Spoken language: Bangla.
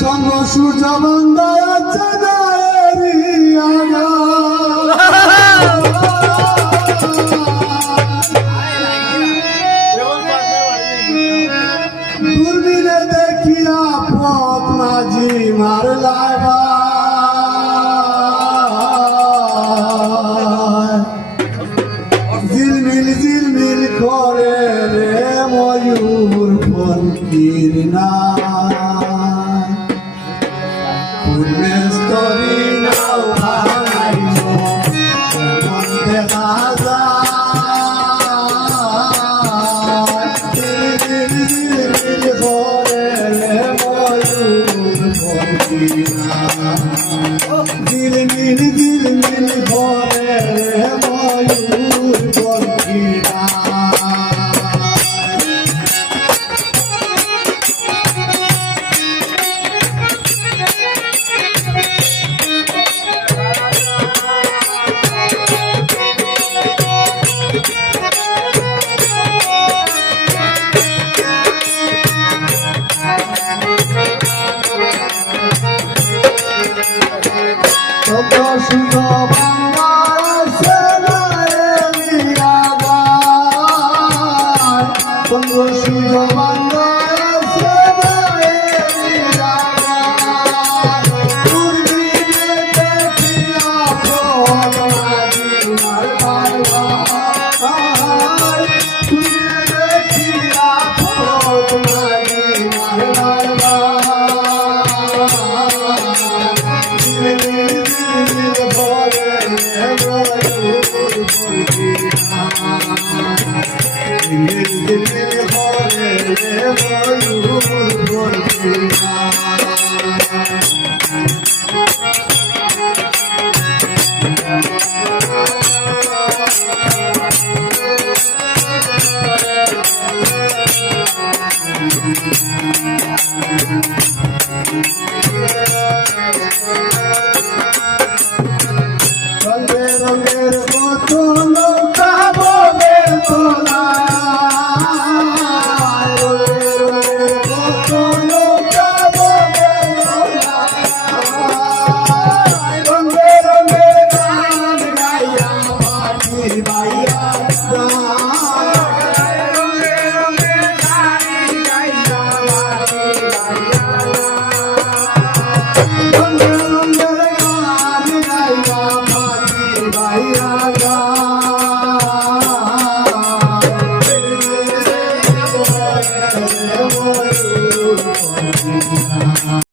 চন্দ্র সূর্য আগা। দূরবীনে দেখিয়া পথ মাঝি মারলায় ঝিলমিল ঝিলমিল করে রে ময়ূর ফকির না। ময়ূর ফকির না ঝিলমিল ঝিলমিল করে বন্ধু Oh.